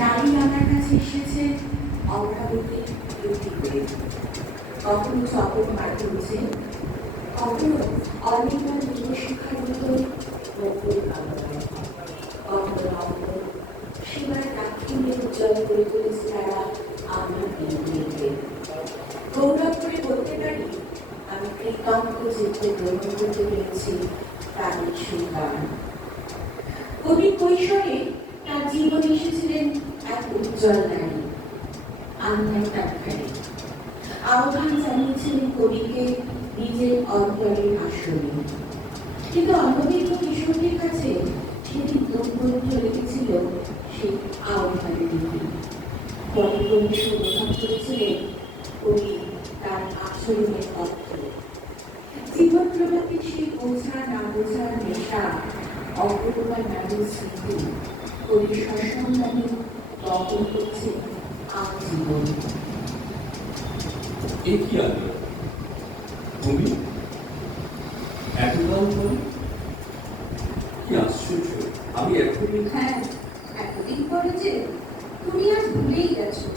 নারী আমার কাছে এসেছে অভাবতী রুটি করে, কখনো চপর মার করছে, কখনো অনেকবার শিক্ষার মতো মুখের আলোচনা, কখনো কখনো সীমার দাক্ষিণ্যে উজ্জ্বল করে তুলেছে তারা আমার বিন্দুকে। গৌরব করে বলতে পারি আমি কৃতজ্ঞ চিত্তে গ্রহণ করতে পেরেছি প্রাণীর সুগান। কবি কৈশোরে তার জীবনে এসেছিলেন এক উজ্জ্বল নারী, আন্নার টাটখারি। আহ্বান জানিয়েছিলেন কবিকে নিজের অন্তরের আসনে, কিন্তু অনভিজ্ঞ কিশোরীর কাছে সেদিন দুর্বন্ধ রেখেছিল সেই আহ্বানের দিকে। পরক্রমে অনুভব করেছিলেন কবি তার আচরণের অর্থ। জীবন প্রভাতের সেই বোঝা না বোঝার নেশা, অপরূপা নারীর স্মৃতি কবি সসংগ্রামে বহন করছে আজীবন। এ কি আলো তুমি এতকাল পরে? কি আশ্চর্য! আমি এখনই এতদিন পরে যে তুমি আজ ভুলেই গেছো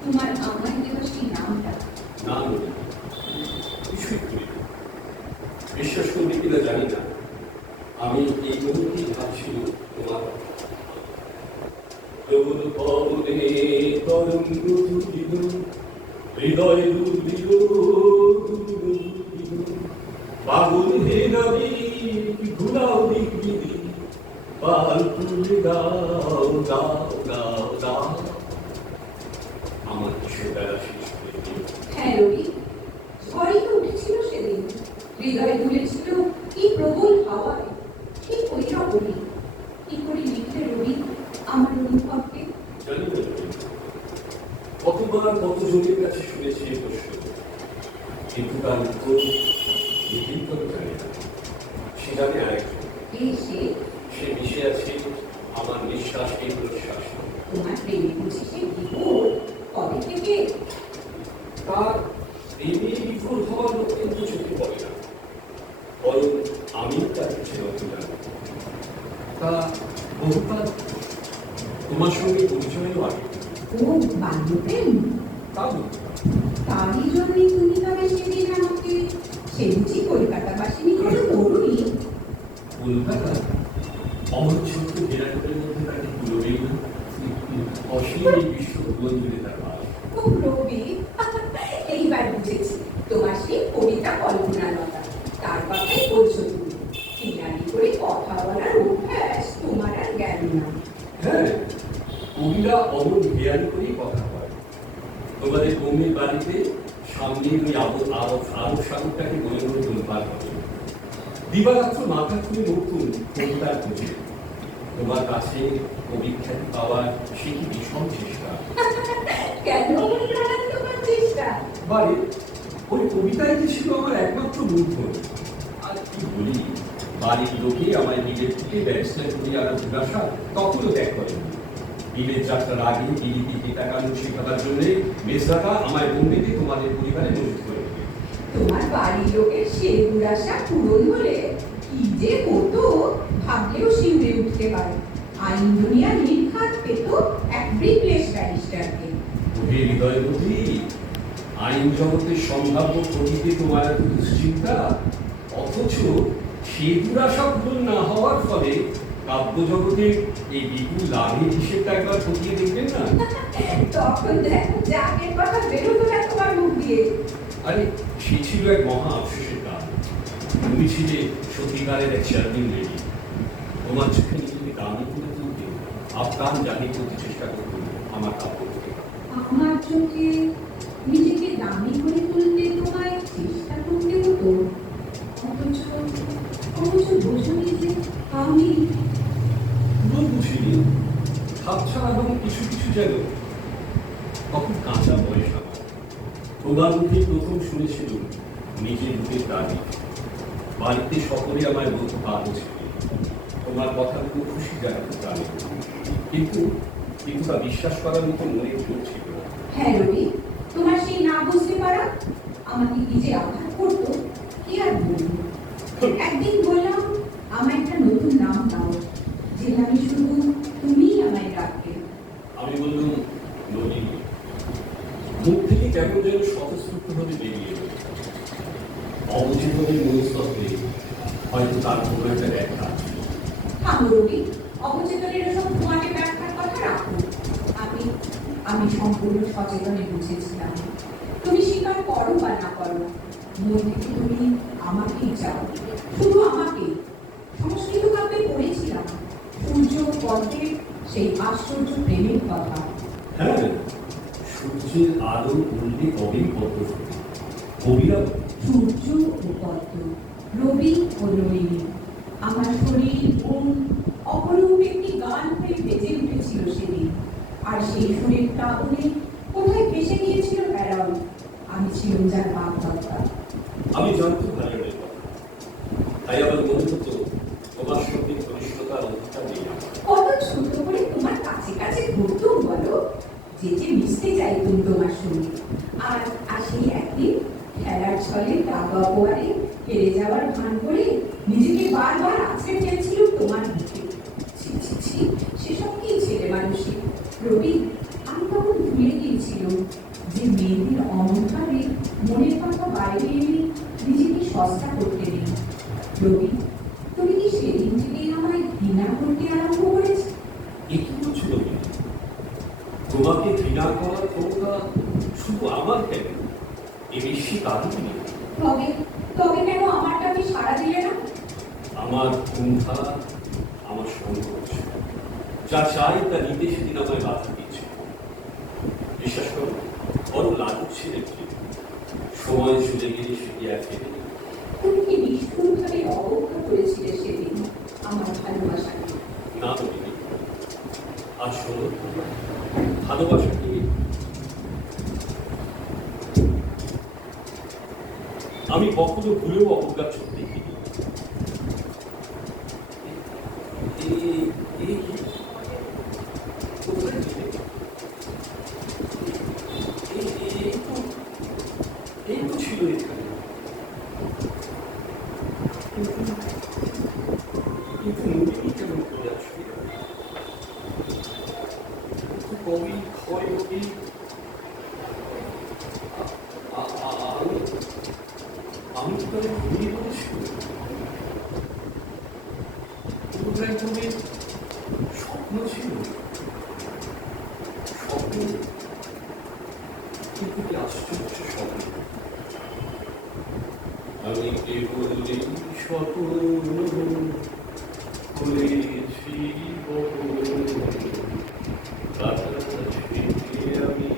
তোমার আমায় দেওয়া সেই নামটা। না কিছুই করি বিশ্বাস করবে কিনা জানি না, আমি এই মুহূর্তেই ভাবছি তোমার হৃদয় পাগল হে নবী ঘুরাও দিক দিদি পাল তুলে দাও দাও দাও দাও। আমার ছোটবেলা শেষ করে দিও। হ্যাঁ রবি, ঝড়ই তো উঠেছিল সেদিন, হৃদয় দুলেছিল কি প্রবল হাওয়ায়। ঠিক ওই রকমই কি করে লিখলে রবি আমার অনুভবকে? জানি না কতবার কতজনের কাছে শুনেছি এই প্রশ্ন, কিন্তু তার উত্তর নিজেই তো জানি না। সে জানে আরেকজন, সে মিশে আছে আমার নিঃশ্বাসে প্রশ্বাস। তোমার প্রেমে বুঝি সে বিভোর কবে থেকে? তার প্রেমে বিফল হওয়ার লোক কিন্তু চোখে পড়ে না, বরং আমি তার পিছিয়ে অভিযান। তা বহুকাল তোমার সঙ্গে পরিচয়ও আগে। ও বাল্যপ্রেম? তা বলতে পারি। তারই জন্যই তুমি তবে সেদিন আমাকে সে বুঝি কলকাতাবাসিনী করে তরুণী। কলকাতা অমর ছোট্ট বিরাটের মধ্যে তাকে পুরোবেই না, অসীম এই বিশ্ব জুড়ে তার বাস। খুব রবি, এইবার বুঝেছি তোমার সেই কবিতা কল্পনালতা, তার কথাই বলছো তুমি। কিনারি করে কথা বলার অভ্যাস তোমার আর জ্ঞান না। হ্যাঁ, কবিরা অমন জ্ঞান করেই কথা বলে। তোমাদের কৌমির বাড়িতে সামনে ওই আরব সাগরটাকে বলে বলে তোলপার করে দিবারাত্র মাথা খুলে নতুন কবিতার খুঁজে। তোমার কাছে কবি খ্যাতি পাওয়ার সে কি ভীষণ চেষ্টা। কেন তোমার চেষ্টা? বারে ওই কবিতাই যে ছিল আমার একমাত্র মূলধন। আর কি বলি, বাড়ির লোকে আমায় নিজের থেকে ব্যারিস্টার করিয়ে আনা জিজ্ঞাসা তখনও ত্যাগ করেন। বিলের যাত্রার আগে দিল্লিতে গীতাকাণ্ড শেখাবার জন্য মেজদাদা আমায় বোম্বেতে তোমাদের পরিবারে মজুত করে। তোমার বাড়ির লোকের সে দুরাশা পূরণ হলে কি যে হতো ভাবলেও শিউরে উঠতে পারে। আইন দুনিয়া নির্ঘাত পেত এক ব্রিকলেস ব্যারিস্টারকে। ওহে হৃদয়বতী, আইন জগতের সম্ভাব্য ক্ষতিতে তোমার এত দুশ্চিন্তা, অথচ সে দুরাশা পূরণ না হওয়ার ফলে কাব্য জগতে এই বিপুল লাভের হিসেবটা একবার খতিয়ে দেখবেন না? তখন দেখো যাকের কথা বেরোতো না তোমার মুখ দিয়ে। আরে সে ছিল এক মহা আফসোসের কাজ। তুমি ছিলে সত্যিকারের এক শার্টিং লেডি। তোমার চোখে নিজেকে দামি করে তুলতে আপ্রাণ জানি করতে চেষ্টা করতো আমার কাব্যকে। আমার চোখে নিজেকে দামি করে তুলতে তোমায় চেষ্টা করতে হতো, অথচ বোঝনি যে আমি বুঝিনি ভাবছা এবং কিছু কিছু যেন তখন কাঁচা বয়স আমার। তোমার মুখে প্রথম শুনেছিল নিজের মুখের দাবি। বাড়িতে সকলে আমায় বলতে পারো ছিল তোমার কথাগুলো খুশি জানাতে জানে, কিন্তু তা বিশ্বাস করার মতো মনে জোর ছিল না। হ্যাঁ রবি, তোমার সেই না বুঝতে পারা আমাকে কি যে আঘাত করতো কি আর বলবো। একদিন বললাম আমায় একটা নতুন নাম দাও, যে নামে শুধু তুমিই আমায় ডাকবে। আমি বললুম, নদী। মুখ থেকে কেমন যেন স্বতঃস্ফূর্ত ভাবে বেরিয়ে এলো। অবচেতনের মনস্তত্ত্বে হয়তো তার কোনো একটা ব্যাখ্যা আছে। রবি, অবচেতনের সব তোমাকে ব্যাখ্যার কথা রাখো। আমি আমি সম্পূর্ণ সচেতনে বুঝেছিলাম। তুমি স্বীকার করো বা না করো, মন থেকে তুমি আমাকেই চাও, শুধু আমাকে। সংস্কৃত কাব্যে পড়েছিলাম সূর্য পদ্মের সেই আশ্চর্য প্রেমের কথা। হ্যাঁ, সূর্যের আলো উঠলে তবেই পদ্ম ফোটে। কবিরা সূর্য ও পদ্ম, রবি ও নলিনী, আমার শরীর মন অপরূপ একটি গান হয়ে বেজে উঠেছিল সেদিন। আর সেই সুরের প্লাবনে কোথায় ভেসে গিয়েছিল প্যারাল। আমি ছিলাম যার বাগদত্তা। আমি জানতে ভাইয়ের কথা, তাই আমার মনে হতো তোমার সঙ্গে ঘনিষ্ঠতার অধিকার নেই আমার। কত ছোট করে তোমার কাছে কাছে ঘুরতুম বলো, যে যে মিশতে চাইতুম তোমার সঙ্গে। আর আর সেই একদিন খেলার ছলে টাকা পোয়ারে হেরে যাওয়ার ভান করে নিজেকে বারবার আছড়ে ফেলছিল তোমার মুখে। ছি ছি ছি, সেসব কি ছেলে মানুষই। রবি, আমি তখন ভুলে গিয়েছিলাম যে মেয়েদের অমনভাবে মনের কথা বাইরে এনে নিজেকে সস্তা করতে নেই। রবি, তুমি কি সেদিন থেকেই আমায় ঘৃণা করতে আরম্ভ করেছো? এ কি বলছিল? তোমাকে ঘৃণা করার ক্ষমতা শুধু আমার কেন, এ বেশি কারণ নেই। তবে তবে কেন আমারটাকে সাড়া দিলে না? আমার কুণ্ঠা, আমার সংকোচ, যা চাই তা নিতে সেদিন আমায় বাধা দিয়েছে। বিশ্বাস করো, বড় লাগুক ছিলেন কি, সময় চলে গেলে সেটি আর ফেরে নেই। তুমি কি নিষ্ঠুরভাবে অবজ্ঞা করেছিলে সেদিন আমার ভালোবাসাকে? না বলিনি। আর শোনো, ভালোবাসাকে আমি কখনো ভুলেও অবজ্ঞা চোখ দেখিনি। কোথায় ছিলে? এই তো ছিল এখানে। কিন্তু নদী কেমন করে আসবে? কবি ক্ষয় নদী আমি তো তাদের ঘুরিয়ে বলেছি। একদমই স্বপ্ন ছিল, স্বপ্ন কিন্তু কি আশ্চর্য স্বপ্ন। আমি কেবল এই স্বপ্ন করেছি আমি।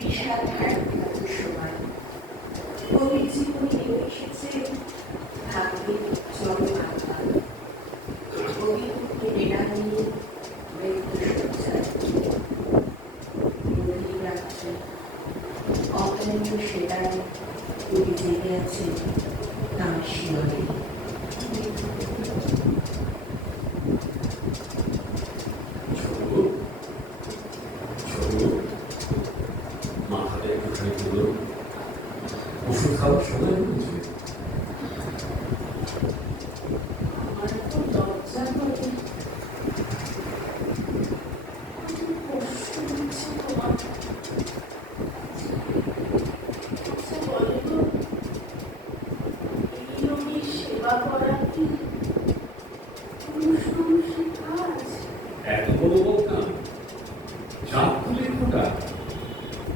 বিশাল ভারত সময় কবির জীবনে কেউ এসেছে ভাগ্যের চরম আহ্বান। কবি প্রেরণা নিয়ে মৃত্যু সজ্জায় গভীর রাত্রে অক্লান্ত সেটায় কবি জেগে আছে তাঁর শিয়রে। মাথাটা একটুখানি তুলো, ওষুধ খাওয়ার সময় হয়েছে। আমার তো লজ্জা করে, কষ্ট হচ্ছে তোমার। আচ্ছা বলো তো, এই রোগীর সেবা করা কি পুরুষ মানুষের কাজ? এত বড় বদনাম, চাপ তুলে খোটা।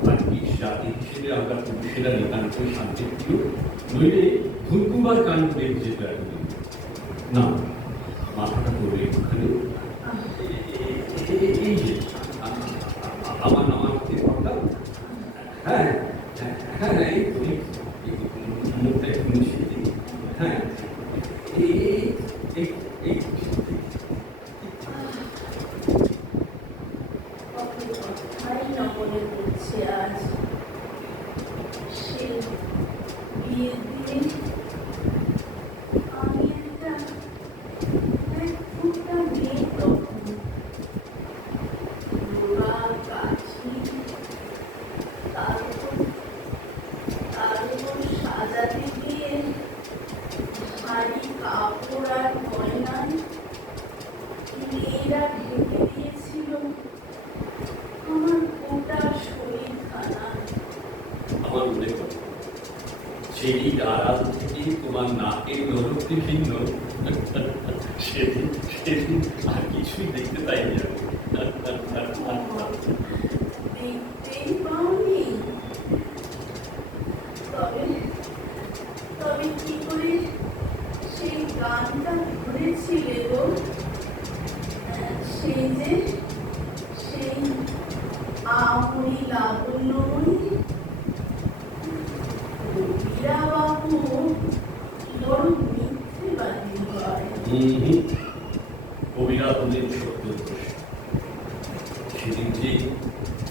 আর নিজ জাতি হিসেবে আমরা পুরুষেরা নিতান্তই শান্তির প্রিয়, নইলে ধুমকুমার কান বের যেতে একদিন। না, মাথাটা পড়বে একটুখানি। এই যে আমার হাতে কথা। হ্যাঁ হ্যাঁ, এই তো মুখটা একটু মিশিয়ে দিই। হ্যাঁ, এই এই এই কথাই না মনে পড়ছে আজ সে বিয়ের দিনে আমি একটা ফুটটা মেয়ে তখন গোড়া গাছি তার উপর কবিরা ঢেকে দিয়েছিল আমার গোটা শরীরখানা। আমার মনে করে সেই আড়াল থেকে তোমার নাকের নরকটি ভিন্ন, সেদিন সেদিন আর কিছুই দেখতে পাইনি আমি। দেখতেই পাওনি? তবে তবে কি করে সেই গানটা ধরেছিলে গো? সেই যে সেই আমরি লাবণ্যময়ী কবিরা বাবু বড় মিথ্যেবাদী হয়। কবিরা হলেন সত্যদোষ। সেদিন যে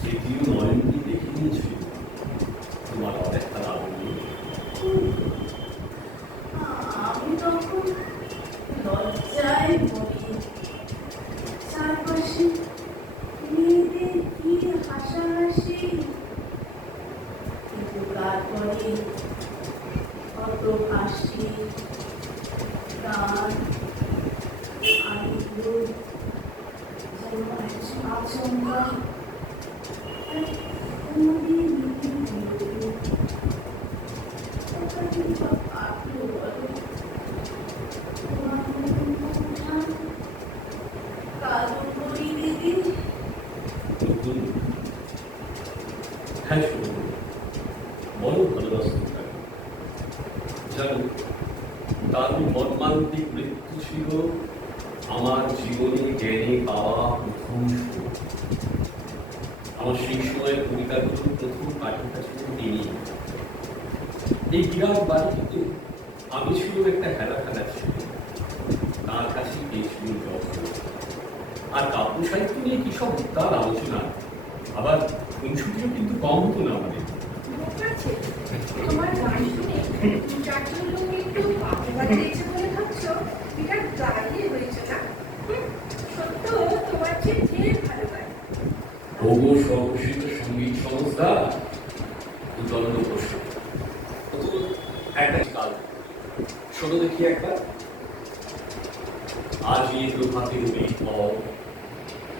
তৃতীয় নয়নটি দেখে নিয়েছিল তোমার অপেক্ষা লাবণ্য, আমি তখন লজ্জায় মরি। চারপাশে মেয়েদের কি হাসাহাসি, কিন্তু তারপরে কত হাসি, গান, আনন্দ, যেন আচমকা এক নদীর মিহির বিরতি। কথাটি বা কাটলো বলো? তোমার মনটা কালো করি দিদি। নতুন, হ্যাঁ শুনুন, বড় ভালোবাসতে থাকে। জানো, তার মর্মান্তিক মৃত্যু ছিল আমার জীবনে জ্ঞানে পাওয়া প্রথম সুখ। আমার সেই সময়ের কবিতাগুলো প্রথম পাঠিকা ছিলেন তিনি। এই বিরাট বাড়িটিতে আমি ছিল একটা হেলা খেলা ছিল, তার কাছে পেয়েছিল যত্ন। আর কাব্য সাহিত্য নিয়ে কি সব তার আলোচনা, আবার খুনসুটিও কিন্তু কম হতো না আমাদের। তোমার গান শুনে চারজন লোক একটু বাজে বাজে দেখছে বলে ভাবছো বিরাট গাড়িয়ে হয়েছে না? সত্য তোমার চেয়ে ঢের ভালো গায়। ভৌম স্বঘোষিত সঙ্গীত সংস্থা উদণ্ড প্রশ্ন একটা কাল শোনো দেখি একবার। আজি প্রভাতের পর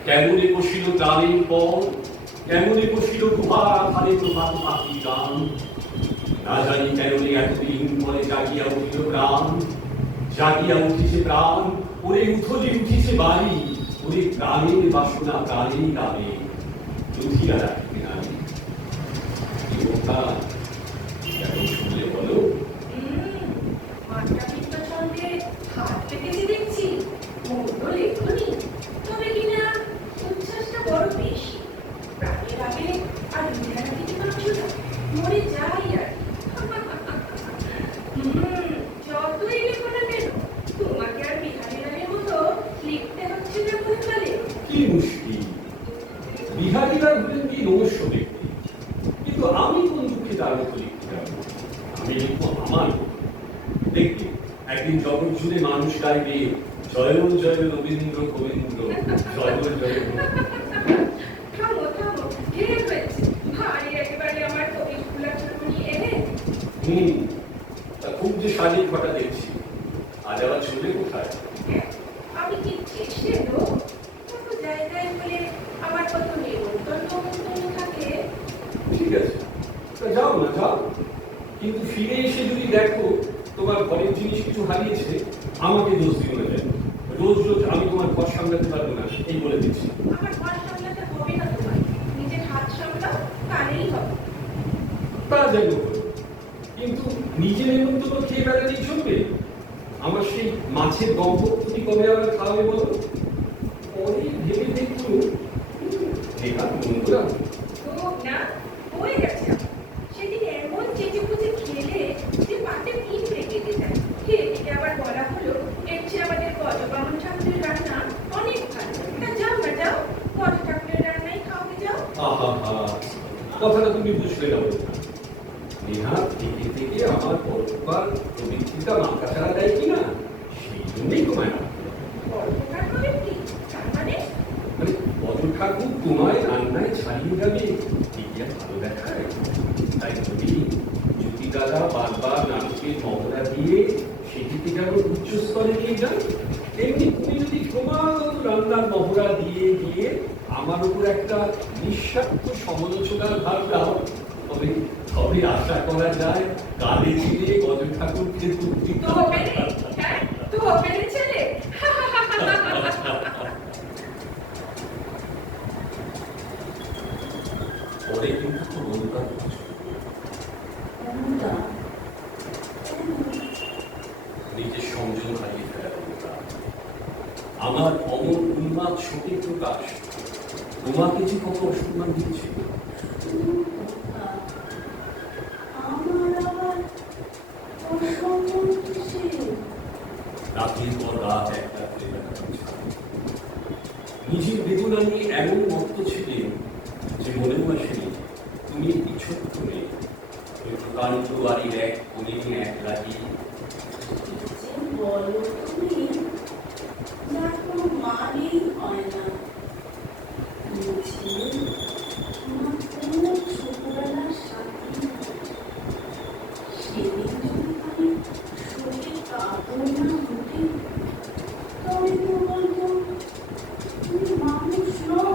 কেমনে বসিল গ্রামের পর, কেমনে বসিল গুহার আধারে প্রভাত পাখি গান। না জানি কেমনে এতদিন পরে জাগিয়া উঠিল প্রাণ, জাগিয়া উঠিছে প্রাণ। ওরে উঠলে উঠিছে বাড়ি, ওরে প্রাণের বাসনা প্রাণেই গানে লুঠিয়া রাখবে আমি। কি কথা কেমন শুনলে বলো? মাত্রা চিত্তচন্দ্রে হাত পেতেছে দেখছি, মন্দ লেখনি, তবে কিনা উচ্ছ্বাসটা বড় বেশি। প্রাণের আগে আর বিধানা দিতে পারছো না, মরে যাই আর। যতই লেখো না কেন, তোমাকে আর বিহারী রানের মতো লিখতে হচ্ছে না কোন কালে। কি মুশকিল, বিহারীরা হলেন কি নমস্য ব্যক্তি, কিন্তু আমি কোন দুঃখে তার মতো লিখতে যাবো? আমি লিখবো আমার। দেখবি একদিন জগৎ জুড়ে মানুষ গাইবে জয় জয় রবীন্দ্র গোবিন্দ্র, জয় জয়। থামো থামো, ঢের হয়েছে। ভারী একেবারে আমার কবি ফুলা ছুটুনি এনে। তা খুব যে শাড়ির ঘটা দেখছি, আজ আবার চলে কোথায়? আমি কি চেষ্টা লোক? কত জায়গায় বলে আমার কত নিমন্ত্রণ থাকে। ঠিক আছে, তা যাও না যাও, কিন্তু ফিরে এসে যদি দেখো তোমার ঘরের জিনিস কিছু হারিয়েছে, আমাকে দোষ দিও না। যায় রোজ রোজ আমি তোমার ঘর সামলাতে পারবো না, এই বলে দিচ্ছি। আমার ঘর সামলাতে হবে না তোমার, নিজের হাত সামলাও, কানেই হবে। তা যাই হোক, কিন্তু নিজের নেমন্তন্ন খেয়ে বেড়ালেই চলবে? আমার সেই মাছের গল্প তুমি কবে আবার খাওয়াবে বলো? পরে ভেবে দেখছো বেকার বন্ধুরা। হোক না, হয়ে গেছে আমার। সেদিন এমন চেঁচে পুচে খেলে যে পাতে পিঁপড়ে কেটে যায়। খেয়ে থেকে আবার বলা হলো এর চেয়ে আমাদের গজবামন ঠাকুরের রান্না অনেক ভালো। তা যাও না যাও, গজ ঠাকুরের রান্নাই খাওয়াতে যাও। আহা হা, কথাটা তুমি বুঝলে না বলতে। নেহাত থেকে থেকে আমার পরোপকার প্রবৃত্তিটা মাথা ছাড়া দেয় কিনা, সেই জন্যই তোমায় না। গল্পটা হবে কি তার মানে? মানে বড় ঠাকুর তোমায় রান্নায় ছাড়িয়ে যাবে, ঠিকই আর ভালো দেখায়। তাই তুমি জ্যোতি দাদা বারবার নাটকের মহড়া দিয়ে সেটিকে যেন উচ্চ স্তরে নিয়ে যান, তেমনি তুমি যদি ক্রমাগত রান্নার মহড়া এগিয়ে গিয়ে আমার উপর একটা নিঃস্বার্থ সমালোচনার ভাব দাও, তবে তবে আশা করা যায় কালে চিনে গজ ঠাকুরকে তুলতে তো হবে রে, হ্যাঁ? তো হবে রে ছেলে। পরে কিন্তু তো অনুতাপ করছো। অনুতাপ? নিজের সংযম হারিয়ে ফেলার অনুতাপ। আমার অমর উন্মাদ শোকের প্রকাশ তোমাকে যে কত অসম্মান দিচ্ছে। আমার আবার অসম্মান কিসের? রাতের পর রাত এক রাত্রে নিজের বেদনা নিয়ে এমন মত্ত ছিলে যে মনেও আসেনি তুমি একটি ছোট্ট মেয়ে, ওই প্রকান্ত বাড়ির এক কোণে এক লাগিয়ে যে বলো তুমি, যার কোনো মানেই হয় না। বুঝলে, আমার কোনো ছোটবেলার সাথী সেদিন যদি আমি শোকে কাঁদো না হতে, তবে তো বলতো তুমি মানুষ নও,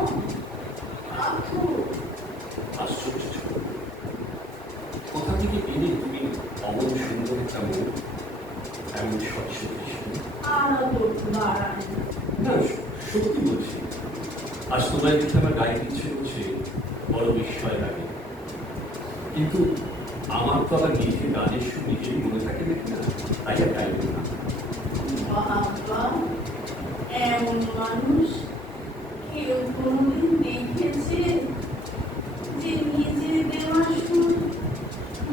পাথর। আশ্চর্য ছিল। কোথা থেকে পেলে তুমি অমন সুন্দর একটা মন, এমন স্বচ্ছ দৃশ্য? আদর বাড়ায় না। না, সত্যি বলছি, আজ তোমায় দেখে আমার গায়ে ইচ্ছে হচ্ছে, বড় বিস্ময় লাগে। কিন্তু আমার তো আবার নিজের গানের সুর নিজেরই মনে থাকে দেখি না, তাই আর গাইব না। বাবা, এমন মানুষ কেউ কোনোদিন দেখেছে যে নিজের দেওয়া সুর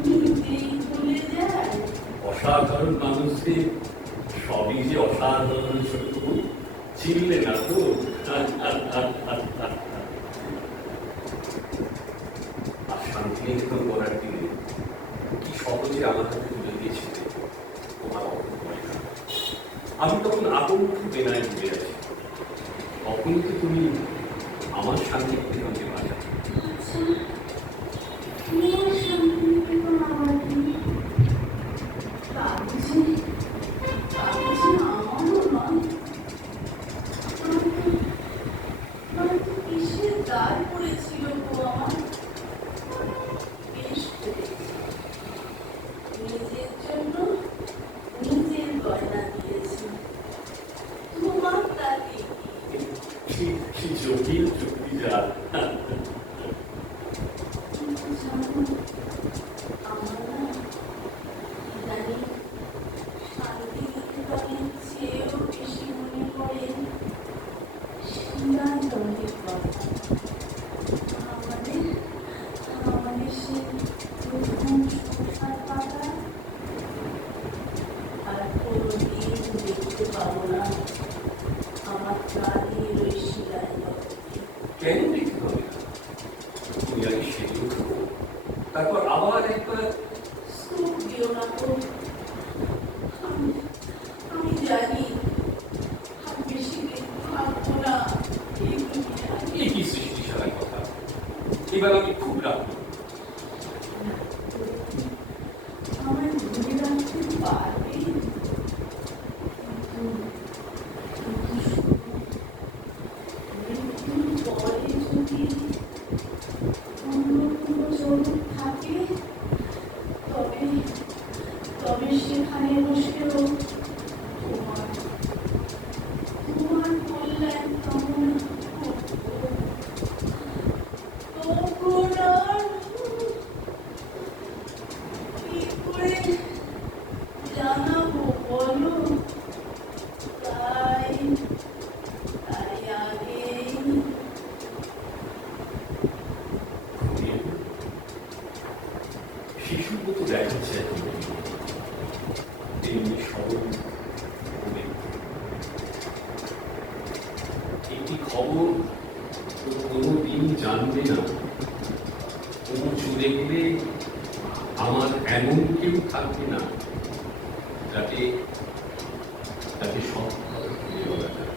নিজেই ভুলে যায়? অসাধারণ মানুষদের সবই যে অসাধারণ সত্য, চিনলে না তো? আর শান্তিনিকেতন করার দিনে কি সহজে আমার হাতে তুলে দিয়েছিলে তোমার অপূর্ণ। আমি তখন আতঙ্কে বেনায় ডুবে আছি, তখনই তো তুমি আমার শান্তিনিকেতনকে বাঁচা। আচ্ছা, তোমার শান্তিনিকেতন আবার কি? কাগজে আমারও নয়। নয়তো কিসের দায় পড়েছিল গো আমার? বেশ করেছি, নিজের জন্য নিজের গয়না দিয়েছি। তোমার তাতে কি? কি জটিল চুক্তি যা। কিন্তু জানো, আমার না ইদানিং শান্তিনিকেতনের চেয়েও বেশি মনে পড়ে শিলাঞ্জনের কথা। আমাদের সেই প্রথম সংসার পাতা, আর কোনোদিন দেখতে পাবো না আমার কাঁধের ওই শিলাঞ্জনকে। কেন দেখতে হবে না? তুমি আগে সেগুলো করো, তারপর আবার একবার সুখ দিও না তো। আমি জানি আর বেশি দিন থাকবো না এই দুনিয়ায়। এই কি সৃষ্টি সারার কথা। এবার আমি খুব রাখবো। আমায় ধরে রাখতে পারবে? মৃত্যুর পরে যদি অন্য কোনো জগৎ থাকে, তবে তবে সেখানে বসেও তোমার তোমার কল্যাণ কামনা করবো। তখন আর কি করে জানাবো বলো? তাই আগেই শিশুর মতো দেখাচ্ছে এখন তেমনি সরল হবে। একটি খবর তো কোনোদিন জানবে না, কোনো চলে গেলে আমার এমন কেউ থাকবে না যাতে যাতে সব কথা খুলে বলা যায়।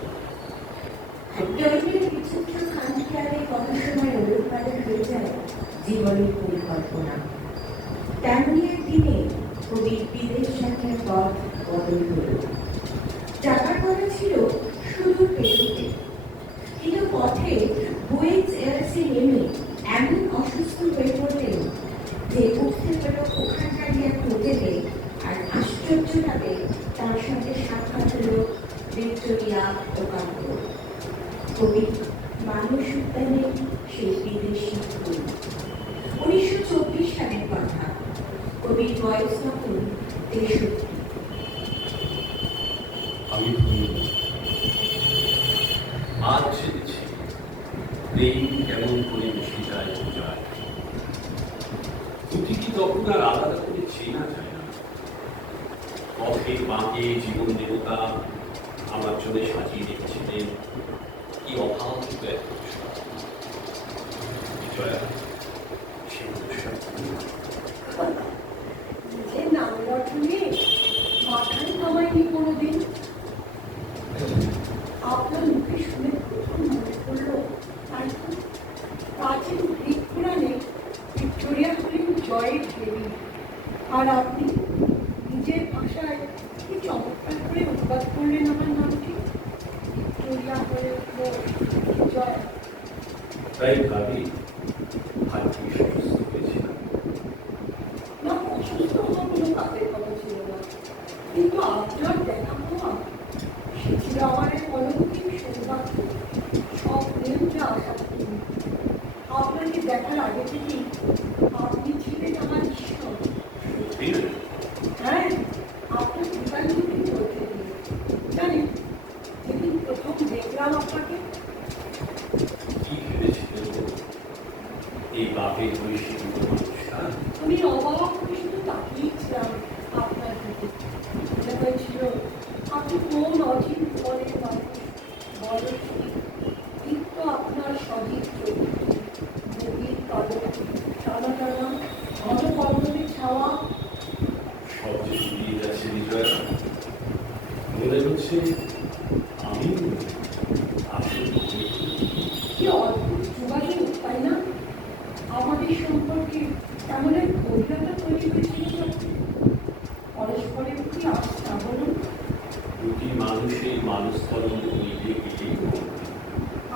জন্মের বিচিত্র খানখেয়ালে কত সময় ওলটপালট হয়ে যায় জীবনের পরিকল্পনা। তেমনি এক দিনে কবির বিদেশ যাত্রার পথ বদল হল। যাবার কথা ছিল সুদূর পেরুতে, কিন্তু পথে ট্যাক্সি নেমে এমন অসুস্থ হয়ে পড়লেন যে উঠতে হলো ওখানকার এক হোটেলে। আর আশ্চর্যভাবে তার সঙ্গে সাক্ষাৎ হলো ভিক্টোরিয়া ওকাম্পোর। কবি মানস উদ্যানের সেই বিদেশি ফুল। 1924 সালের কথা। কবির বয়স তখন 63। আমি ধন্য। আজ সেদিছি প্রেম কেমন করে মিশে যায় যায়, দুটি কি তখন আর আলাদা করে চেনা যায় না। পথের বাঁকে জীবন দেবতা আমার জন্য সাজিয়ে রেখেছিলেন কি অভাব বিজয়া। সে নিজের নাম রটনে মাথায় কামাইনি কোনোদিন। আপনার মুখে শুনে প্রথম মনে পড়লো তাই তো প্রাচীন গ্রিক পুরাণে ভিক্টোরিয়া হলেন জয়ের দেবী। আর আপনি নিজের ভাষায় কি চমৎকার করে অনুবাদ করলেন আমার নামটি। ভিক্টোরিয়া হয়ে উঠল জয়। তাই ভাবি ভাগ্যি সমস্ত হয়েছিলাম। না, অসুস্থ হওয়া কোনো কাজের কথা ছিল না, কিন্তু আপনার দেখা পাওয়া সে ছিল আমার এক অলৌকিক সৌভাগ্য। সব নিয়মকে আশা করি আপনাকে দেখার আগে থেকেই আপনি ছিলেন আমার ঈশ্বর। সত্যি না? হ্যাঁ, আপনার কৃপাঞ্জলি করতে দিন। জানেন, যেদিন প্রথম দেখলাম আপনাকে, কি ভেবেছিলেন এই বাপের বয়সী দুটো মানুষটা? আমি অবাক করে শুধু তাকিয়েছিলাম আপনার দিকে। মনে হয়েছিল আপনি কোন অচিন মনের মানুষ, বয়সী, কিন্তু আপনার সজীব চরিত্র, গভীর কালো, টানা টানা, ঘন পর্বতের ছাওয়া। সব যে শুকিয়ে যাচ্ছে বিজয়া। মনে হচ্ছে আমি আসলে কি অদ্ভুত যোগাযোগ, তাই না? আমাদের সম্পর্কে এমন এক গভীরতা তৈরি হয়েছিল যখন পরস্পরের প্রতি আস্থা, বলুন। দুটি মানুষের মানুষতরণ মিলিয়ে গেলেই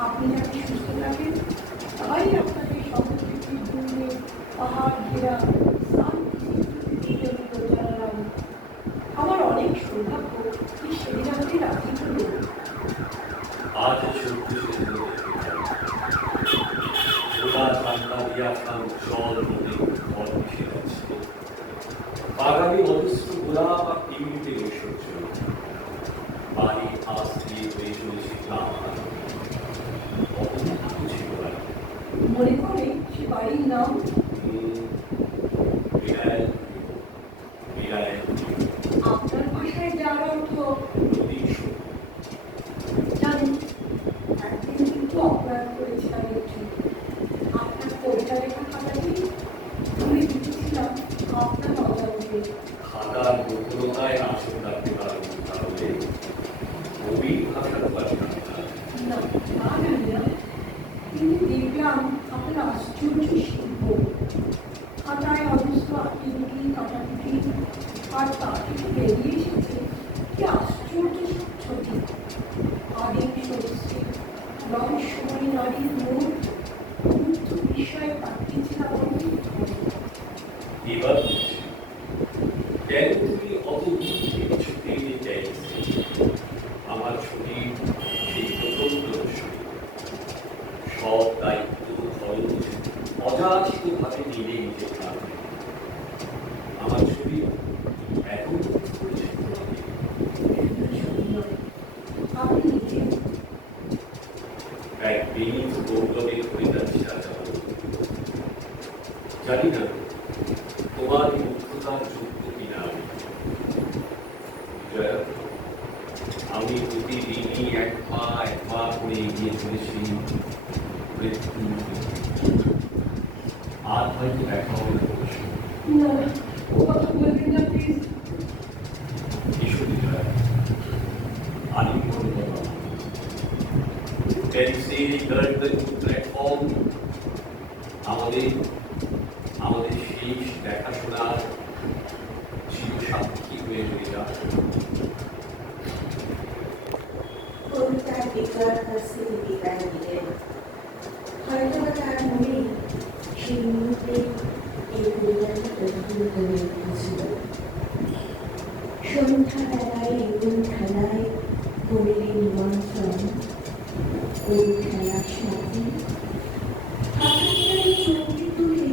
আপনি যাতে সুস্থ থাকেন, তাই আপনাদের সমুদ্রকে ঘুরলে পাহাড় ঘেরা জানালাম। আমার অনেক সৌভাগ্য কি সেদিন আমাকে রাজি হল। আজ সত্যি ওরা ঠান্ডা দিয়া খান জল নদী ঘর মিশে যাচ্ছে। বাগানে অজস্র গোলাপ আর পিউলিতে ঐশ্বর্য। বাড়ি আস দিয়ে হয়ে চলেছে গ্রাম। অপূর্ব ছিল না। মনে পড়ে সে বাড়ির নাম। বিড়াল বিড়াল আপনার ভাষায় যার অর্থ নদীর সুর। জানেন, একদিন কিন্তু অপরাধ করেছিলাম একটু। আপনার কবিতা লেখা খাতাটি আমি লিখেছিলাম আপনার অজান্তে। খাতার গোপনতায় আসন রাখতে পারবেন তাহলে কবির ভাষার পাশে না, তা জানি না, কিন্তু দেখলাম আপনার আশ্চর্য শিল্প। খাতায় অজস্র আঁকিবুকি কাটাকুটি, আর তা থেকে বেরিয়ে এসেছে কি আশ্চর্য সব ছবি। আদিম সরস্বতী, রহস্যময়ী নারীর মুখ, মুগ্ধ বিষয়ে তাকিয়েছিলাম আমি। এবার কেন তুমি অত দূর থেকে ছুটে এনে চাইছে আমার ছবি সেই প্রচন্ড রসুন। সব দায়িত্ব খরচ অযাচিতভাবে নিলে নিজের কারণে আমার ছবি এখন করেছে আপনি নিজে এক বিনীত গৌরবে হয়ে যাচ্ছে রাজা। জানি না তোমার মুগ্ধতার যোগ্য কিনা আমি। জয়া, আমি প্রতিদিনই এক পা করে এগিয়ে চলেছি মৃত্যু। আর হয়তো দেখা হবে না। না, ও কথা বলবেন না প্লিজ। ঈশ্বরী জয়া, আলিঙ্গন করলাম। আমাদের আমাদের শেষ দেখাশোনার চিরসাক্ষী হয়ে রয়ে যাবে। কবিতার বিজয়ের কাছ থেকে বিদায় নিলেন। হয়তো বা তার করে উঠেছিল। সন্ধ্যাবেলায় এবং খেলায় করলে নিমন্ত্রণ, ওই খেলার সাথে আকাশটায় চমকে তুলে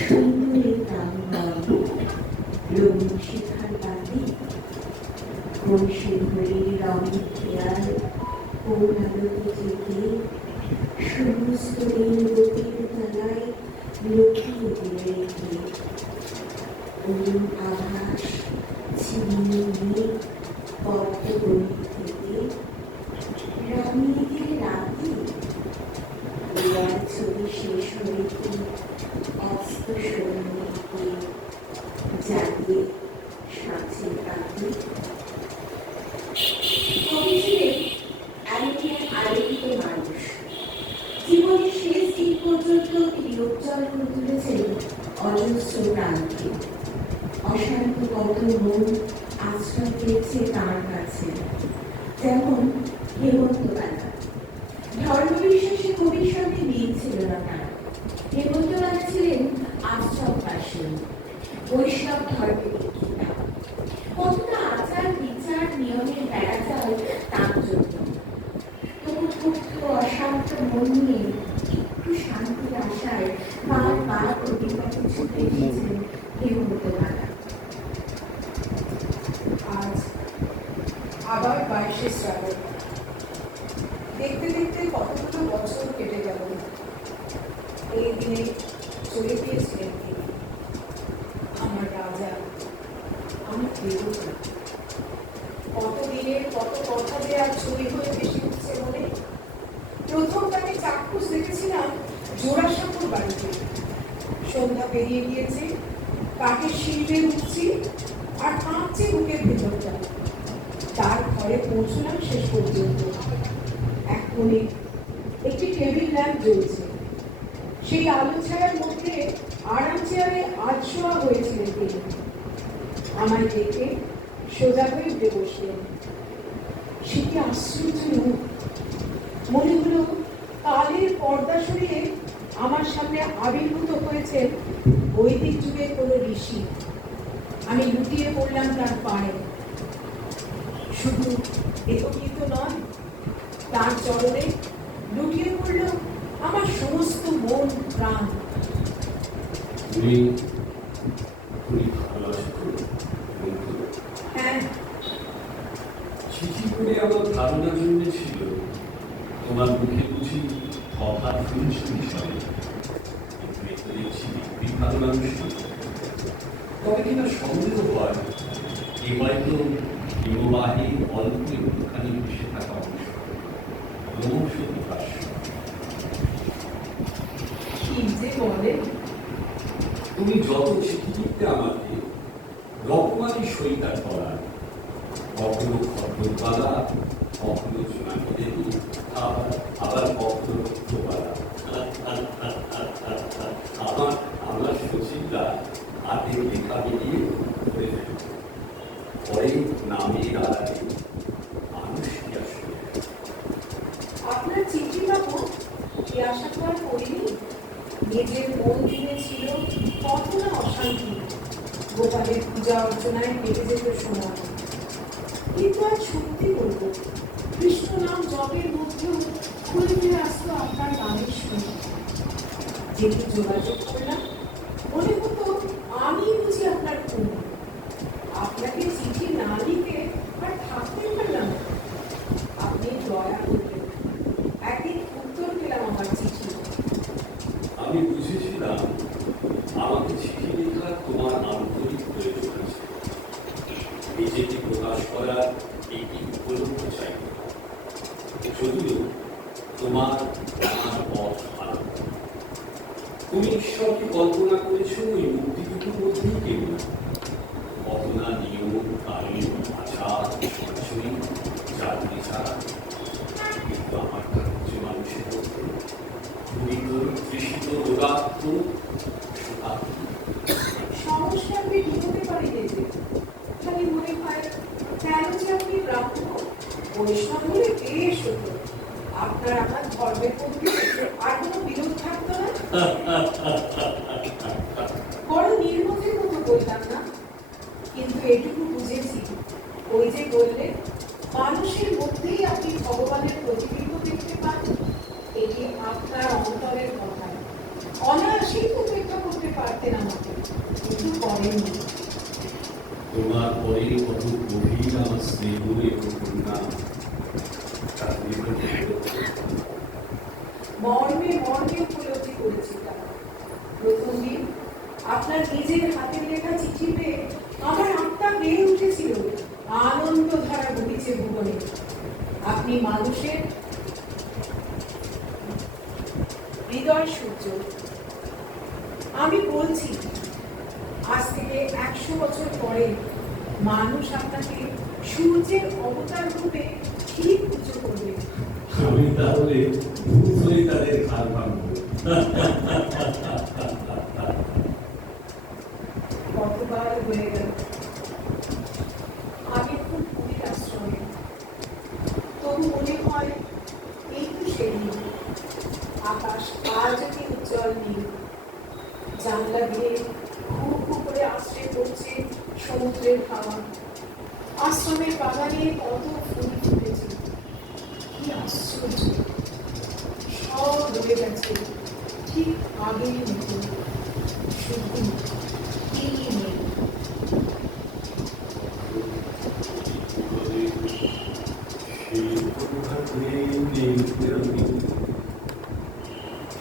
সুন্দরী প্রাঙ্গণ, রঙিন শিখার পাতে বংশী ঘড়ির রঙের খেয়াল পৌরালোকে থেকে সমস্ত রেলগতির তলায় লুকিয়ে দিয়ে রেখে অরুণ আভাস ছিনিয়ে নিয়ে পদ্মগণি থেকে রামিনীদের রাতে এবার ছবি শেষ হয়েছে অস্ত সৈন্যকে জাগিয়ে সাঁচের কাছে কবি ছিলেন এমনই এক আলোকিত মানুষ। জীবনের শেষ দিন পর্যন্ত তিনি উজ্জ্বল করে তুলেছেন অজস্র প্রাণকে। অশান্ত কত মন আশ্রয় পেয়েছে তাঁর কাছে, যেমন হেমন্তবালা। ধর্মবিশ্বাসে কবির সঙ্গে মিল ছিল না তার। হেমন্তবালা ছিলেন আশ্রম পাশন, বৈষ্ণব ধর্মের দীক্ষিতা। কতটা আচার বিচার নিয়মের বেড়াজাল তার জন্য। তবু ক্ষুব্ধ অশান্ত মন নিয়ে একটু শান্তির আশায় বারবার কবির কাছে ছুটে এসেছেন হেমন্তবালা। আজ আবার 22শে শ্রাবণ। দেখতে দেখতে কতগুলো বছর কেটে গেল। এই দিনে চলে গিয়েছিলেন তিনি, আমার রাজা, আমার দেবতা। কত দিনের কত কথা যে আর ছবি হয়ে বেশি উঠছে মনে। প্রথম তাকে চাক্ষুষ দেখেছিলাম জোড়াসাঁকোর বাড়িতে। সন্ধ্যা পেরিয়ে গিয়েছে, কাঠের শিল্পে উঠছি আর কাঁপছে বুকের ভেতরটা। তার ঘরে পৌঁছলাম শেষ পর্যন্ত। এক কোণে একটি টেবিল ল্যাম্প জ্বলছে। সেই আলো ছায়ার মধ্যে আরাম চেয়ারে আধশোয়া হয়েছিলেন তিনি। আমায় দেখে সোজা হয়ে উঠে বসলেন। সে কি আশ্চর্য রূপ! মনে হলো কালের পর্দা সরিয়ে আমার সামনে আবির্ভূত হয়েছেন বৈদিক যুগের কোনো ঋষি। আমি লুটিয়ে পড়লাম তার পায়ে। শুধু একই তো নয়, তার চরণে লুটিয়ে পড়ল আমার সমস্ত মন প্রাণ। তুমি খুবই ভালোবাসো বন্ধু। হ্যাঁ, চিঠি করে আমার ধারণা জন্মেছিল তোমার মুখে বুঝি হঠাৎ শুনছি বিষয়ে, কিন্তু এতে দেখছি ভালো মানুষ। তবে কিনা সন্দেহ হয় এ হয়তো হিমবাহী অল্প একটুখানি ভেসে থাকা অংশ, ক্রমশ বিকাশ। কি যে বলে! তুমি যত চিঠি লিখতে আমাকে রকমারি সইকার করার, কখনো খদ্দরপালা, কখনো জোনাকি দেবী, আবার কখনো রক্তপালা। আমার সচিবরা হাতে লেখা বেরিয়ে ধরে ফেলত। পরে নামের আড়ালে মানুষ কি আসবে। আপনার চিঠি বাবু কি আশা করা করিনি। নিজের মন দিনে ছিল কত না অশান্তি। গোপালের পূজা অর্চনায় কেটে যেত সময়। কিন্তু আজ সত্যি বলবো, কৃষ্ণ নাম জপের মধ্যেও খুলে ফিরে আসতো আপনার নামের শুনে। যেটি যোগাযোগ করলাম, মনে হতো আমি বুঝি আপনার খুন। আপনাকে চিঠি না লিখে আর থাকতে পারলাম না। আপনি দয়া করলেন, একদিন উত্তর পেলাম আমার চিঠি। আমি বুঝেছিলাম আমাকে চিঠি লেখার তোমার আন্তরিক প্রয়োজন আছে। নিজেকে প্রকাশ করার একটি উপলক্ষ চাই। যদিও তোমার আমার পথ আলাদা। তুমি ঈশ্বরকে কল্পনা করেছ ওই মূর্তিগুলোর মধ্যেই কেউ না। কত না নিয়ম, আইন, আচার, সঞ্চয়, জাতি ছাড়া। কিন্তু আমার কার্য মানুষের মধ্যে তৃষিত রোগাত্ম সমস্যা আপনি কি হতে পারে দেখবে। খালি মনে হয় কেন যে আপনি ব্রাহ্মণ, বৈষ্ণব হলে বেশ হতো। আপনার আমার ধর্মের মধ্যে আর কোনো বিরোধ থাকতো না। বড় নির্মতের মতো করেননি। তোমার পরে কত গভীর আমার স্নেহ এবং করুণা, তার বিপরীতে মর্মে মর্মে উপলব্ধি করেছিলাম। প্রথম দিন আপনার নিজের হাতের লেখা চিঠি পেয়ে আমার আত্মা বেড়ে উঠেছিল, আনন্দ ধারা বহিছে ভুবনে। আপনি মানুষের হৃদয় সূর্য। আমি বলছি, আজ থেকে 100 বছর পরে মানুষ আপনাকে সূর্যের অবতার রূপে ঠিক পুজো করবে। আমি তাহলে ভূত হয়ে তাদের ঘাড় ভাঙবো। কতবার হয়ে গেল আমি খুব পুরীর আশ্রমে, তবু মনে হয় এই তো সেই দিন। আকাশ আজ কি উজ্জ্বল নীল, জানলা দিয়ে ঘু ঘু করে আশ্রে পড়ছে সমুদ্রের হাওয়া। আশ্রমের বাগানে কত ফুল ফুটেছে, কি আশ্চর্য! সব রয়ে গেছে ঠিক আগের মতো, শুধু কি নেই।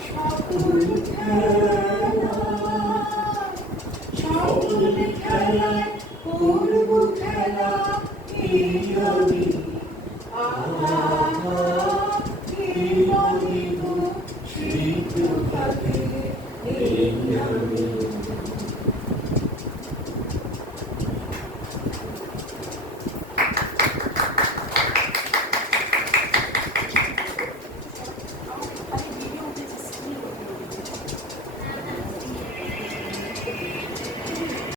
সকল খেলা, সকল খেলায় করব খেলা এই আমি। আহা এই বলিব সেই প্রভাতে এই আমি।